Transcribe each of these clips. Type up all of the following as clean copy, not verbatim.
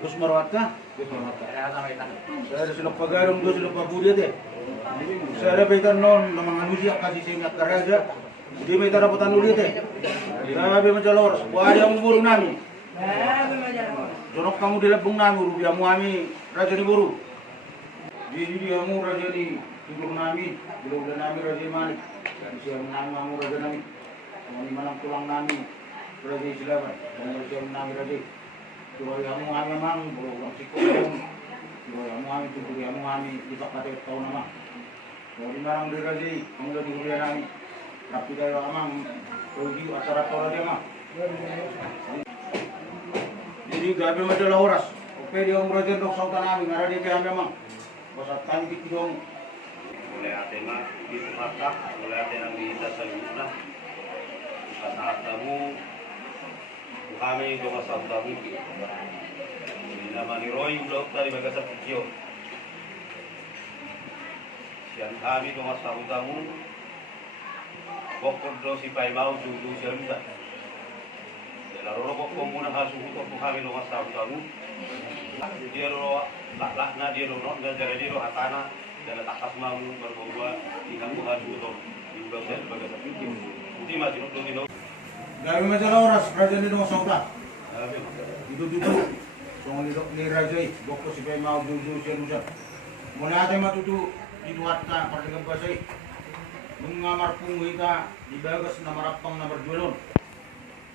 Gus Marwata. Saya ada silap pagarong do silap pabudia te. Saya ada baitan non namang anusia kasih singkat karaja. Di baitan raputan ulit te. Sabi macalor, wali ang buru nami. Jorok kamu di labung nami rupiah mu ami raja ni buru. Di dia mu raja ni tujuh nami, bila nami raja malik. Dan siang nami mu raja nami. Kami malam tulang nami raja silaban. Dan siang nami raja. Tuloy kamu ami mang buru sikong. Tuloy kamu ami tujuh kamu ami di pakate tahun nama. Kalau di marang di raja, kamu di kuliah nami. Tapi kayo amang rugi acara dia mah. Jadi gabi macam oras. Oke dia raja dok sautan nami ngara dia kaya memang. Basa tantik dong. Mulai ate mah di Sumatera, mulai ate nang di Dasaluna. Saat kamu kami do masautamu. Ini nama ni Roy blok tadi bagasa Pukio. Siang kami do masautamu. Bokor do si pai mau dulu siapa? Lalu bokor muna hasu untuk kami do masautamu. Dia lo lakna dia lo non dan jadi dia lo hatana dan takas mau berbuat tinggal buat itu di bagian bagian itu mesti masih lo dongin lo. Gabi macam oras raja ni dong sauta. Itu soal ni raja bokor si pai mau dulu siapa? Mulai ada mah tu dituatkan pertengah bahasa. Mengamar punguita di bagas nama rapang nama berjualon.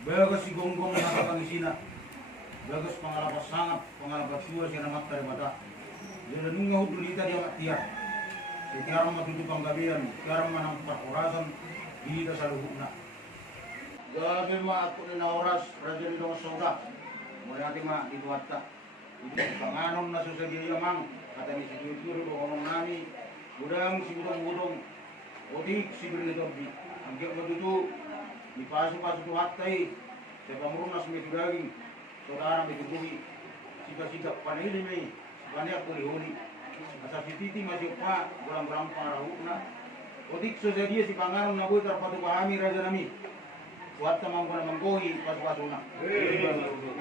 Bagas si gonggong nama kangisina. Bagus pengalaman sangat, pengalaman tua siya namat dari mata. Jadi nunggu dulita dia matia. Setiap orang tutup panggabian, setiap orang menang perkurasan di dasar hukna. Jadi mah aku ni nauras raja di dong sauda. Mulai nanti mah di tuata. Itu panganon na susah dia mang. Kata ni si Jujur ngomong nami. Gudang si gudang. Otik si beri dobi. Angkat begitu dipasuk tu hatai. Saya pamrunas metu daging. Saudara menjumpai sikap-sikap panili me banyak boleh asal titi masih pak bulan parahuna odik sejadia si pangaran nabu terpatu pahami raja nami buat tamang guna mangkoi pas-pasuna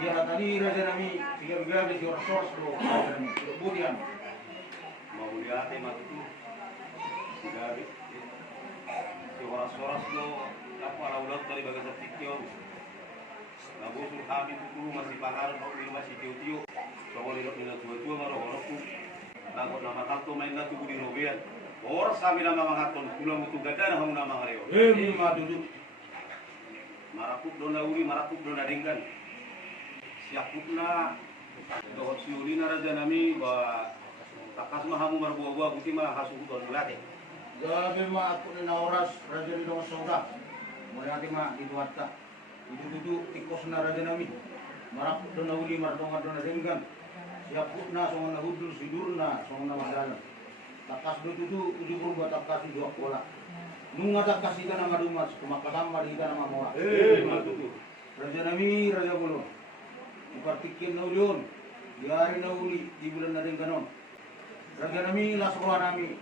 iya tadi raja nami tiga di soros lo raja nami kemudian Mau lihat tema itu tiga soros lo apa ulat dari bagian Pukio. Nabusur kami itu masih pangaran di masih tiu-tiu. Soal nila tua-tua marah ku. Takut nama kanto main na tubuh di Robian. Oras kami nama mangaton pulang untuk gadana hang nama ngareo. Mah duduk. Marakuk dona uri marakuk dona dingkan. Siapukna dohot siulina raja nami ba takas mah hamu marbuah-buah kuti mah hasu don bulate. Gabi mah aku ni nauras raja di dong sauda. Mulai nanti mah di tuata. Itu tikos na raja nami. Maraput dona uli mardonga dona denggan. Siaput na songa na hudul sidur na songa na madalan. Takas do itu buat takas dua kola. Nunga takas ika na madumas kumakasam mari ika na mamora. Matutu. Raja nami raja bolo. Ipartikin na ulion. Diari na uli di bulan na dengganon. Raja nami lasroa nami.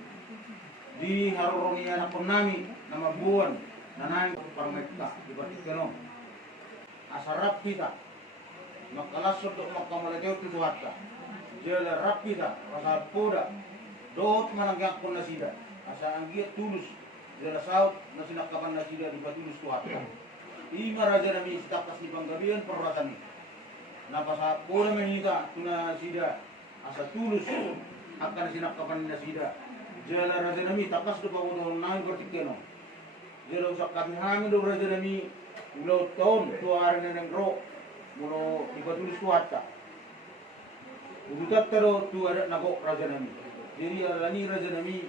Di haroroni anak pun nami nama buan. Nanay parmekta ipartikin asarap kita makalas untuk makamalajau itu hatta jela rapida rasa poda dot manangyak pun nasida asa anggiat tulus jela saut nasinak kapan nasida di batulus tu hatta ima raja nami sitakas di panggabian perasani napa sa poda menita tuna sida asa tulus akan nasinak kapan nasida jela raja nami takas tu pawon nang bertikeno jela usak kami hamil do raja nami ulau tahun tua hari neneng ro mulo ibatulis tuata ubutat taro tu ada nago raja nami jadi alani raja nami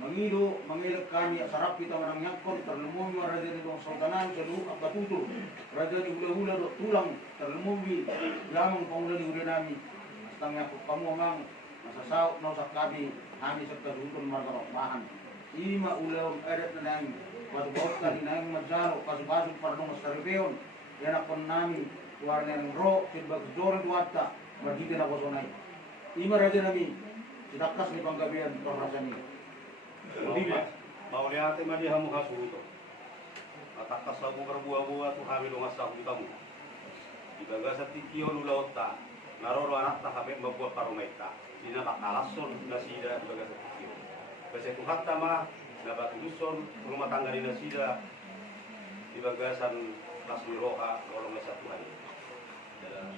mangilak kami sarap kita orang nyakon terlumumi raja ni dong sultanan selu apa tutu raja ni hula-hula do tulang terlumumi lamang pangula ni ure nami setengah kamu mang masa saut nausak kami serta dukun marga bahan ima ulau adat nami Pasok kali na yung madsalo, pasok pardong sa reveon, yan ako nami, tuwar na yung ro, silbag zorin tuwata, magiging ako sonay. Ima raja nami, sitakas ni panggabihan, torasa ni. Mau lihat tema dia hamu hasu itu. Atakas lagu berbuah-buah tu hamil ngas aku kamu. Di bagasa titio nulaota, naroro anak ta habe membuat parometa. Sina bakalason nasida di bagasa titio. Basa Tuhan tama nabatu duson rumah tangga di nasida di bagasan Lasmiroha golong satu hari.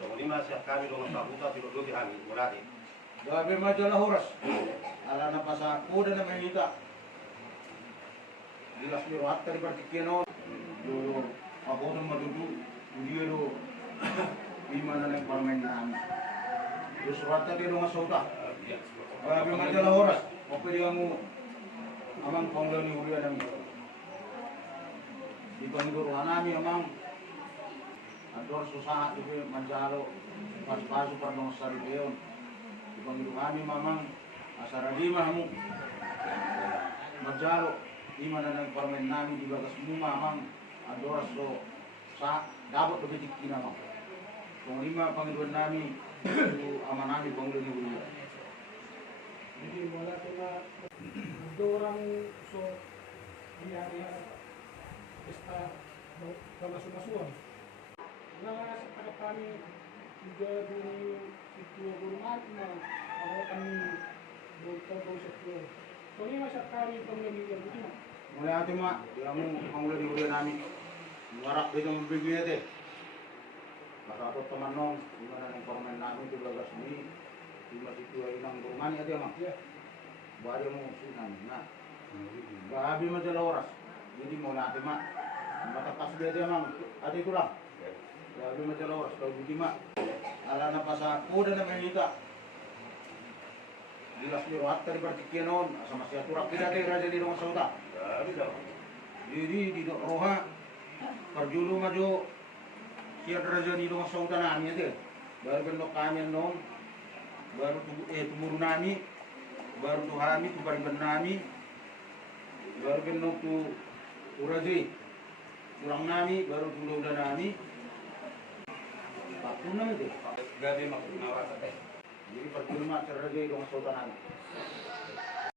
So lima siap kami dengan sabuta tidak dulu kami berarti. Gabi majalah horas. Ala na pasaku dan na mahita. Dilas ni rohat tadi bertikiano. Dulu ako nang madudu. Hindi do lima na lang parmen na amin. Terus rohat tadi do masauta. Gabi majalah horas. Oke dia mo amang panglaw ni uriya namin. Di pangguruhan namin amang ador susah itu manjalo pas-pasu per nong saribeon. Di pangguruhan namin mamang asara lima mo manjalo lima na ng parmen namin di bagas mo mamang ador so sa dapat begitu kina mo. Kung lima pangguruhan namin itu aman namin panglaw ni uriya. Jadi wala tuna dorang so hari-hari pesta pemasukan. Nah, setelah kami juga di itu rumah kalau kami bertemu sektor. Soalnya masa kami pemilihan itu Mulai hati mak, dia mau panglaw ni uriya namin. Ngarap dito mabigyan deh. Baka ako teman nong, gimana ng parmen namin di bagas ni. Di masih tua inang rumah ni ada mak. ya Baru mau sunan, nah, bahabi majalah oras. Jadi mau nanti mak, mata pas dia mang, ada itu lah. Bahabi majalah oras. Kalau budi mak, ala na pasaku dan na mahita. Dilas ni rohat tadi bertikianon, sama si aturak tidak ada raja di rumah sauta. Jadi di roha, perjulu maju, siap raja di rumah sauta nami itu. Baru bentuk kami non, baru tumurun nami. Baru tu hami tu paling nami baru benok tu uraji kurang nami baru tu udah nami pakun nama itu Gabi makna rasa teh. jadi percuma cerdas dong sultan